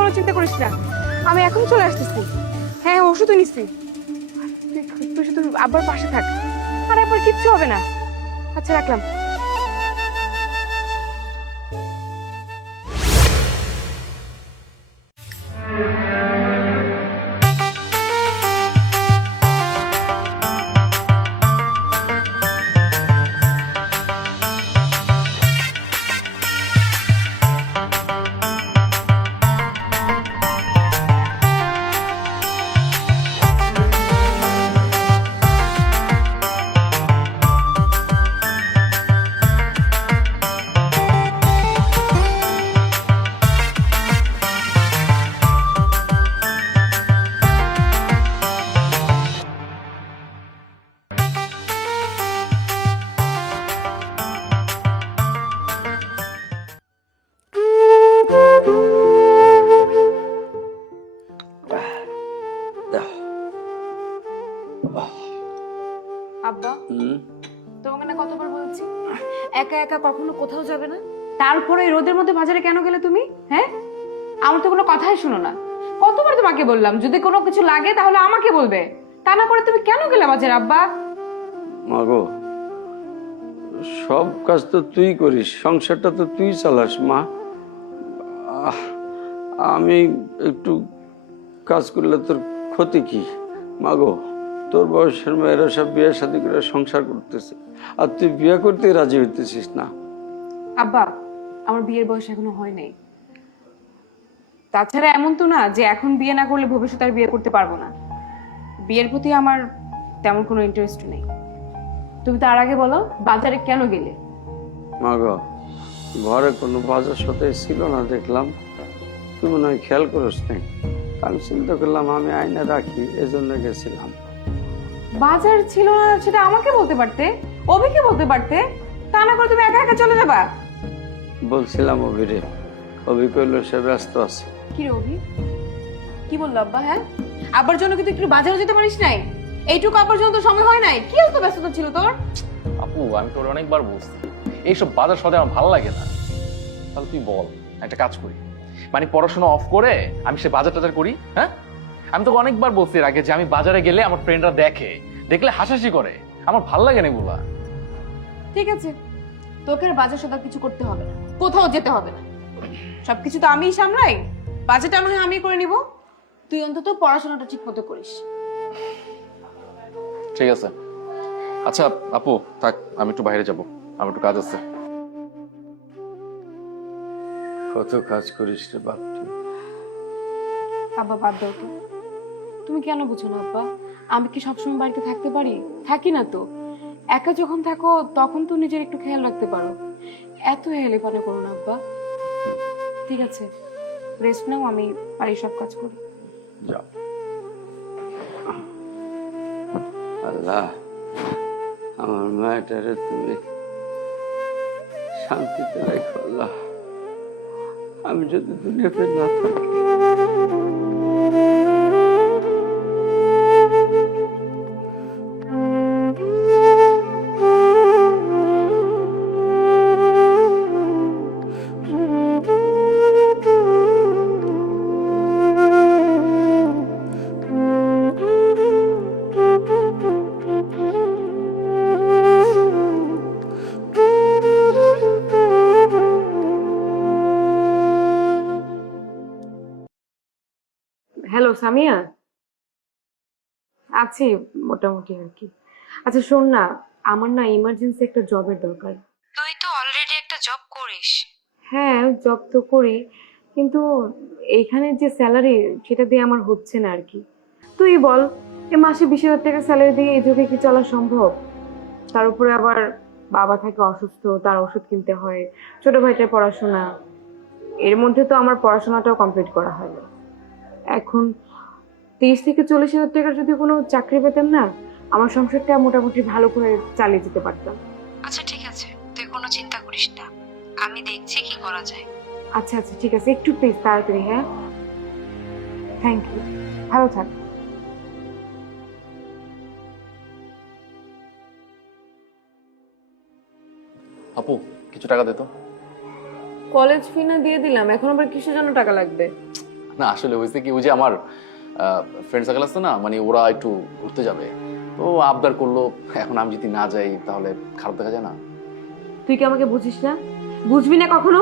কোনো চিন্তা করিস না, আমি এখন চলে আসতেছি। হ্যাঁ, ওষুধও নিচ্ছি। তুই শুধু আব্বার পাশে থাক, আর একবার কিচ্ছু হবে না। আচ্ছা, রাখলাম। আব্বা, তোমাকে না কতবার বলছি একা একা কখনো কোথাও যাবে না। তারপরে এই রোদের মধ্যে বাজারে কেন গেলে তুমি? হ্যাঁ, আমার তো কোনো কথাই শোনো না। কতবার তোমাকে বললাম যদি কোনো কিছু লাগে তাহলে আমাকে বলবে, তা না করে তুমি কেন গেলে বাজারে আব্বা? মাগো, সব কাজ তো তুই করিস, সংসারটা তো তুই চালাস মা। আমি একটু কাজ করলে তোর ক্ষতি কি? মাগো, তোর বয়সের মেয়েরা সব বিয়ে শাদী করে সংসার করতেছে, আর তুই বিয়ে করতে রাজি হইতেছিস না। আব্বা, আমার বিয়ের বয়স এখনো হয় নাই। তাছাড়া এমন তো না যে এখন বিয়ে না করলে ভবিষ্যতে আর বিয়ে করতে পারবো না। বিয়ের প্রতি আমার তেমন কোনো ইন্টারেস্ট নেই। তুমি তার আগে বলো বাজারে কেন গেলে? মাগো, ঘরে কোনো বাজার সাথে ছিল না দেখলাম, তুই মনে হয় খেয়াল করিস নাই। আমি চিন্তা করলাম আমি আয়না রাখি, এজন্য গেছিলাম। বাজার ছিল না সেটা আমাকে বলতে পারতে, অভিকে বলতে পারতে, তা না করে তুমি একা একা চলে যাবা। বলছিলাম অভিরে, অভি কইল সে ব্যস্ত আছে। কি রে অভি, কি বললো আব্বা? হ্যাঁ, আব্বার জন্য কিন্তু একটু বাজারে যেতে পারিস নাই? এইটুকু আব্বার জন্য তো সময় হয় নাই। কি এত ব্যস্ততা ছিল তোর? আপু, আমি তোর অনেকবার বলছি এইসব বাজার সদে আমার ভালো লাগে না। তাহলে তুই বল, একটা কাজ করি, মানে পড়াশোনা অফ করে আমি সে বাজার টাজার করি। হ্যাঁ, আমি তোকে অনেকবার বলছি এর আগে যে আমি বাজারে গেলে আমার ফ্রেন্ডরা দেখলে হাসাহাসি করে, আমার ভালো লাগে না এগুলা। ঠিক আছে, তোকে আর বাজার সদা কিছু করতে হবে না, কোথাও যেতে হবে না। সবকিছু তো আমিই সামলাই, বাজেটটা না হয় আমি করে নিব। তুই অন্তত পড়াশোনাটা ঠিক মতো করিস। ঠিক আছে। আচ্ছা আপু থাক, আমি একটু বাইরে যাব, আমার একটু কাজ আছে। কত কাজ করিস রে বাপ তুই। আব্বা বাদ দাও তো, তুমি কেন বুঝো না আব্বা? আমি কি সবসময় বাড়িতে থাকতে পারি? থাকি না তো। একা যখন থাকো তখন তো নিজের একটু খেয়াল রাখতে পারো। এত হেলেপানা করো না আব্বা। ঠিক আছে, রেস্ট নাও, আমি বাড়ির সব কাজ করি। যাও। আল্লাহ, আমার মায়েটারে তুমি শান্তিতে রাখো আল্লাহ। আমি যদি দুনিয়াতে না থাকি। হ্যালো সামিয়া, আছি মোটামুটি আর কি। আচ্ছা শোন না, আমার না ইমার্জেন্সি একটা জবের দরকার। তুই তো অলরেডি একটা জব করিস। হ্যাঁ, জব তো করি, কিন্তু এইখানে যে স্যালারি সেটা দিয়ে আমার হচ্ছে না আর কি। তুই বল, এ মাসে 20,000 টাকা স্যালারি দিয়ে এই যুগে কি চলা সম্ভব? তার উপরে আবার বাবা থাকে অসুস্থ, তার ওষুধ কিনতে হয়, ছোট ভাইটার পড়াশোনা, এর মধ্যে তো আমার পড়াশোনাটাও কমপ্লিট করা হয়নি। এখন 30 থেকে 40 হাজার টাকার যদি কোনো চাকরি পেতাম না, আমার সংসারটা মোটামুটি ভালো করে চালিয়ে যেতে পারতাম। আচ্ছা ঠিক আছে, তুই কোনো চিন্তা করিস না, আমি দেখছি কি করা যায়। আচ্ছা আচ্ছা ঠিক আছে, একটু প্লিজ তাড়াতাড়ি। হ্যাঁ, থ্যাংক ইউ, ভালো থাক। আপু কিছু টাকা দে তো। কলেজ ফি না দিয়ে দিলাম, এখন আবার কিসের জন্য টাকা লাগবে? না আসলে হয়েছে কি, ওই যে আমার ফ্রেন্ড সার্কেল আছে না, মানে ওরা একটু ঘুরতে যাবে, তো আবদার করলো। এখন আমি যদি না যাই তাহলে খারাপ দেখা যায় না। তুই কি আমাকে বুঝিস না? বুঝবি না কখনো?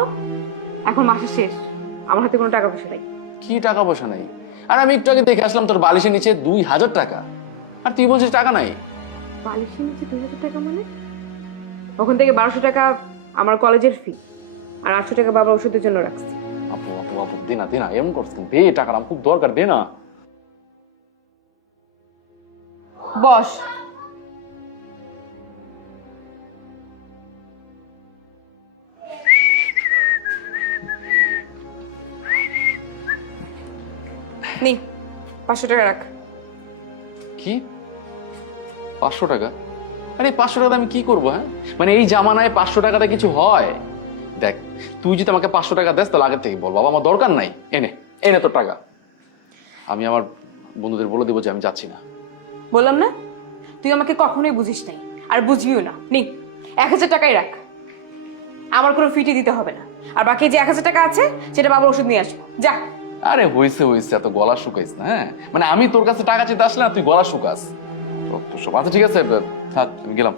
এখন মাসের শেষ, আমার হাতে কোনো টাকা পয়সা নাই। কি টাকা পয়সা নাই? আর আমি একটু আগে দেখে আসলাম তোর বালিশের নিচে 2000 টাকা, আর তুই বলছিস টাকা নাই। বালিশের নিচে 2000 টাকা মানে? ওখান থেকে 1200 টাকা আমার কলেজের ফি, আর 800 টাকা বাবার ওষুধের জন্য রাখছি। আপু আপু আপু দে না, দে না, এমন করছিস কেন? দে টাকাটা, আমার খুব দরকার, দে না। বস। নি 500 টাকা রাখ। কি 500 টাকা? আরে 500 টাকা আমি কি করবো? হ্যাঁ, মানে এই জামানায় 500 টাকাতে কিছু হয়? দেখ, তুই যদি আমাকে 500 টাকা দেস তাহলে আগের থেকে বল, বাবা আমার দরকার নাই, এনে এনে তোর টাকা। আমি আমার বন্ধুদের বলে দেবো যে আমি যাচ্ছি না। বললাম না, তুই আমাকে কখনোই বুঝিস নাই, আর বুঝবিও না। নি 1000 টাকাই রাখ, আমার কোনো ফিটি দিতে হবে না। আর বাকি যে 1000 টাকা আছে সেটা বাবার ওষুধ নিয়ে আসবো। যা। আরে হয়েছে হয়েছে, এত গলা শুকাইস না। হ্যাঁ, মানে আমি তোর কাছে টাকা চেতে আসলে না তুই গলা শুকাস। তো সব আচ্ছা, ঠিক আছে, থাক, আমি গেলাম।